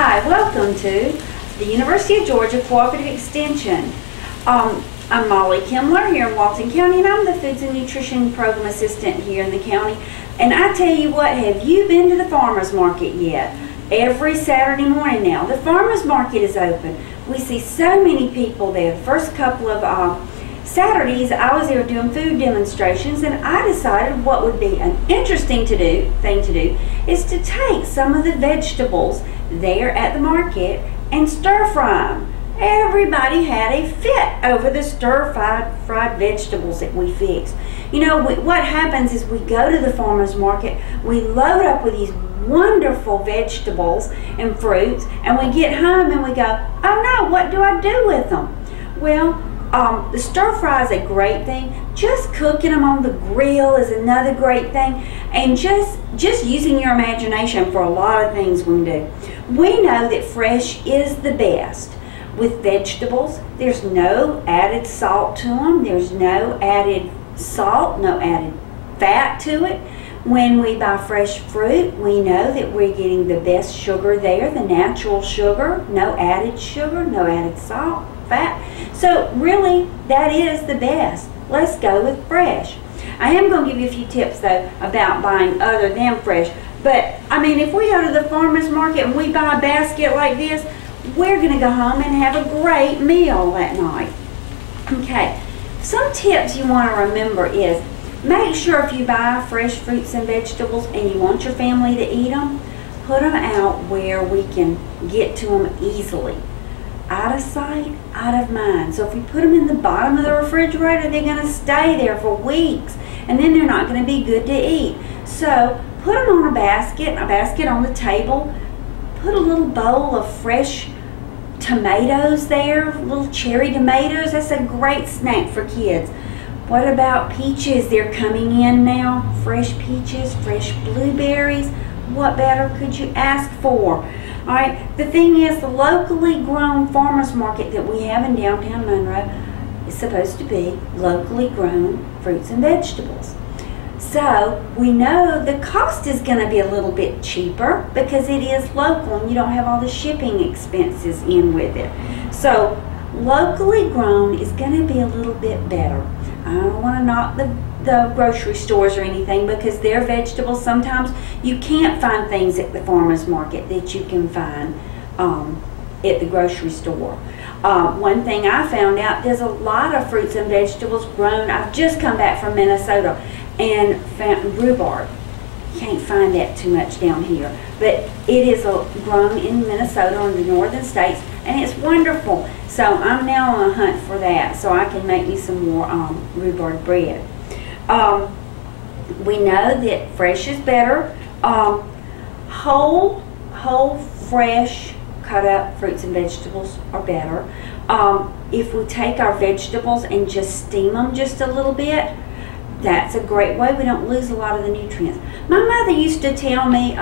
Hi, welcome to the University of Georgia Cooperative Extension. I'm Molly Kimler here in Walton County, and I'm the Foods and Nutrition Program Assistant here in the county. And I tell you what, have you been to the farmer's market yet? Every Saturday morning now, the farmer's market is open. We see so many people there. The first couple of Saturdays, I was there doing food demonstrations, and I decided what would be an interesting thing to do is to take some of the vegetables there at the market and stir-fry them. Everybody had a fit over the stir-fried vegetables that we fixed. You know, what happens is we go to the farmer's market, we load up with these wonderful vegetables and fruits, and we get home and we go, oh no, what do I do with them? Well, the stir fry is a great thing. Just cooking them on the grill is another great thing. And just using your imagination for a lot of things we do. We know that fresh is the best. With vegetables, there's no added salt to them. There's no added salt, no added fat to it. When we buy fresh fruit, we know that we're getting the best sugar there, the natural sugar, no added salt, fat. So really, that is the best. Let's go with fresh. I am going to give you a few tips though about buying other than fresh. But I mean, if we go to the farmer's market and we buy a basket like this, we're going to go home and have a great meal that night. Okay, some tips you want to remember is make sure if you buy fresh fruits and vegetables and you want your family to eat them, put them out where we can get to them easily. Out of sight, out of mind. So if we put them in the bottom of the refrigerator, they're going to stay there for weeks, and then they're not going to be good to eat. So put them on a basket on the table. Put a little bowl of fresh tomatoes there, little cherry tomatoes. That's a great snack for kids. What about peaches? They're coming in now. Fresh peaches, fresh blueberries. What better could you ask for? All right, the thing is, the locally grown farmer's market that we have in downtown Monroe is supposed to be locally grown fruits and vegetables. So we know the cost is going to be a little bit cheaper because it is local and you don't have all the shipping expenses in with it. So locally grown is going to be a little bit better. I don't want to knock the grocery stores or anything, because their vegetables, sometimes you can't find things at the farmer's market that you can find at the grocery store. One thing I found out, there's a lot of fruits and vegetables grown. I've just come back from Minnesota and found rhubarb. You can't find that too much down here, but it is grown in Minnesota or in the northern states, and it's wonderful. So I'm now on a hunt for that so I can make me some more rhubarb bread. We know that fresh is better. Whole, fresh, cut up fruits and vegetables are better. If we take our vegetables and just steam them just a little bit, that's a great way. We don't lose a lot of the nutrients. My mother used to tell me,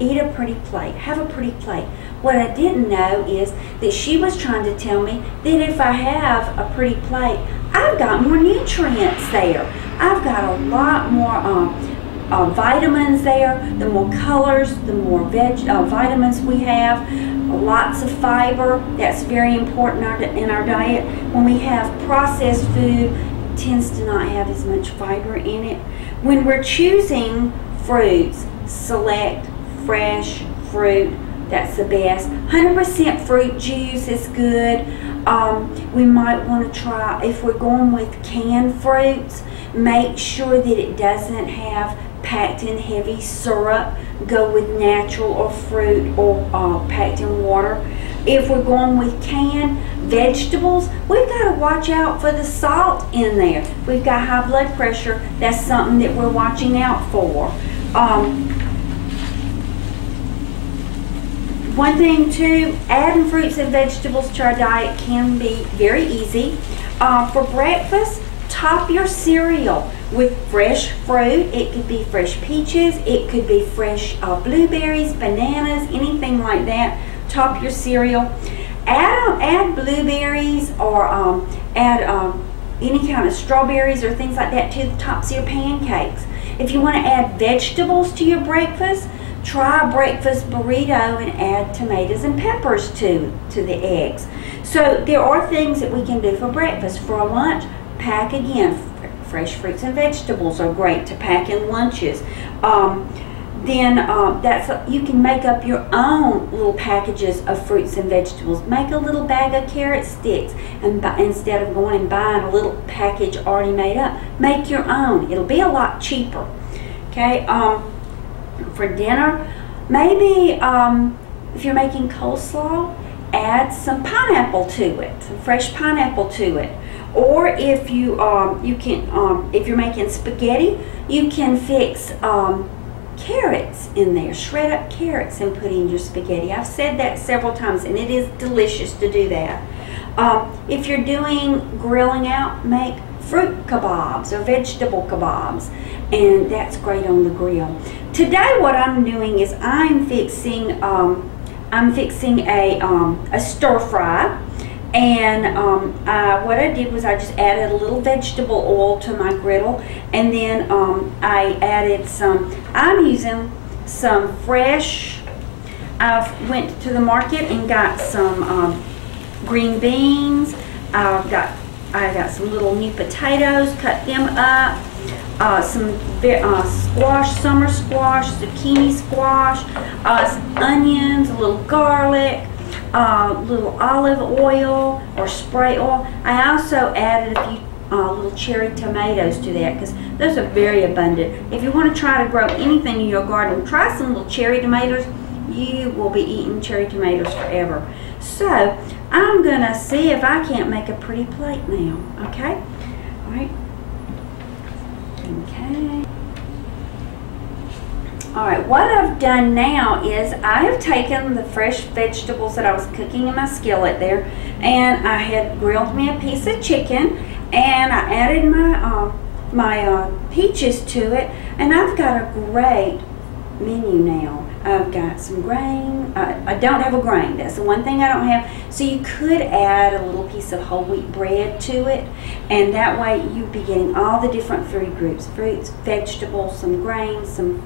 eat a pretty plate, have a pretty plate. What I didn't know is that she was trying to tell me that if I have a pretty plate, I've got more nutrients there. I've got a lot more vitamins there. The more colors, the more vitamins we have. Lots of fiber. That's very important in our diet. When we have processed food, it tends to not have as much fiber in it. When we're choosing fruits, select fresh fruit. That's the best. 100% fruit juice is good. We might want to try, if we're going with canned fruits, make sure that it doesn't have packed in heavy syrup. Go with natural or fruit or packed in water. If we're going with canned vegetables, we've got to watch out for the salt in there. If we've got high blood pressure, that's something that we're watching out for. One thing too, adding fruits and vegetables to our diet can be very easy. For breakfast, top your cereal with fresh fruit. It could be fresh peaches, it could be fresh blueberries, bananas, anything like that. Top your cereal. Add blueberries or add any kind of strawberries or things like that to the tops of your pancakes. If you want to add vegetables to your breakfast, try a breakfast burrito and add tomatoes and peppers to the eggs. So there are things that we can do for breakfast. For a lunch, pack again. Fresh fruits and vegetables are great to pack in lunches. You can make up your own little packages of fruits and vegetables. Make a little bag of carrot sticks, and instead of going and buying a little package already made up, make your own. It'll be a lot cheaper. Okay. For dinner, maybe if you're making coleslaw, add some pineapple to it, some fresh pineapple to it. Or if you if you're making spaghetti, you can fix carrots in there, shred up carrots and put in your spaghetti. I've said that several times, and it is delicious to do that. If you're doing grilling out, make fruit kebabs or vegetable kebabs, and that's great on the grill. Today what I'm doing is I'm fixing a stir fry, and what I did was I just added a little vegetable oil to my griddle, and then I added I'm using some fresh, I went to the market and got some green beans. I got some little new potatoes, cut them up, some squash, summer squash, zucchini squash, some onions, a little garlic, little olive oil or spray oil. I also added a few little cherry tomatoes to that because those are very abundant. If you want to try to grow anything in your garden, try some little cherry tomatoes. You will be eating cherry tomatoes forever. So I'm gonna see if I can't make a pretty plate now. Okay, all right. Okay. All right, what I've done now is I have taken the fresh vegetables that I was cooking in my skillet there, and I had grilled me a piece of chicken, and I added my peaches to it, and I've got a great menu now. I've got some grain. I don't have a grain. That's the one thing I don't have. So you could add a little piece of whole wheat bread to it, and that way you'd be getting all the different food groups: fruits, vegetables, some grains, some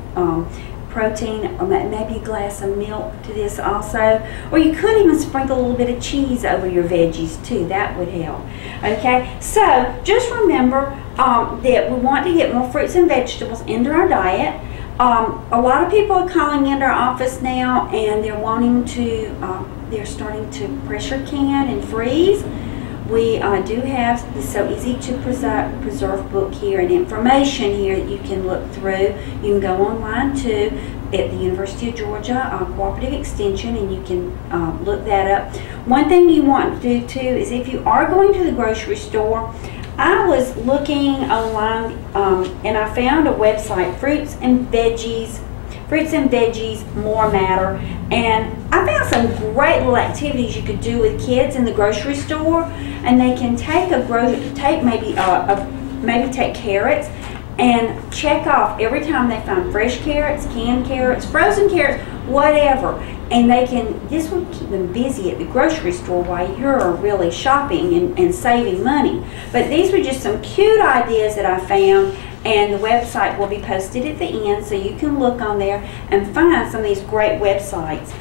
protein, or maybe a glass of milk to this also. Or you could even sprinkle a little bit of cheese over your veggies too. That would help. Okay, so just remember that we want to get more fruits and vegetables into our diet. A lot of people are calling into our office now, and they're wanting to, they're starting to pressure can and freeze. We do have the So Easy to Preserve book here, and information here that you can look through. You can go online too at the University of Georgia Cooperative Extension, and you can look that up. One thing you want to do too is if you are going to the grocery store, I was looking online and I found a website, Fruits and Veggies More Matter, and I found some great little activities you could do with kids in the grocery store, and they can take maybe take carrots and check off every time they find fresh carrots, canned carrots, frozen carrots, whatever. And this will keep them busy at the grocery store while you're really shopping and saving money. But these were just some cute ideas that I found, and the website will be posted at the end, so you can look on there and find some of these great websites.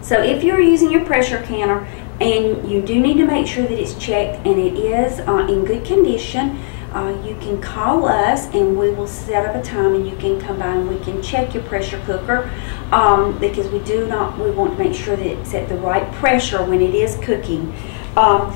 So if you're using your pressure canner, and you do need to make sure that it's checked and it is in good condition, you can call us and we will set up a time and you can come by and we can check your pressure cooker, because we want to make sure that it's at the right pressure when it is cooking. And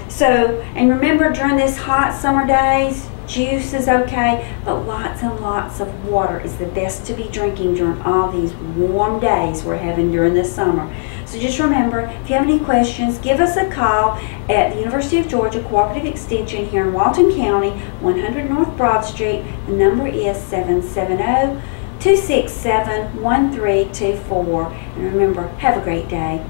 remember, during this hot summer days, juice is okay, but lots and lots of water is the best to be drinking during all these warm days we're having during the summer. So just remember, if you have any questions, give us a call at the University of Georgia Cooperative Extension here in Walton County, 100 North Broad Street. The number is 770-267-1324. And remember, have a great day.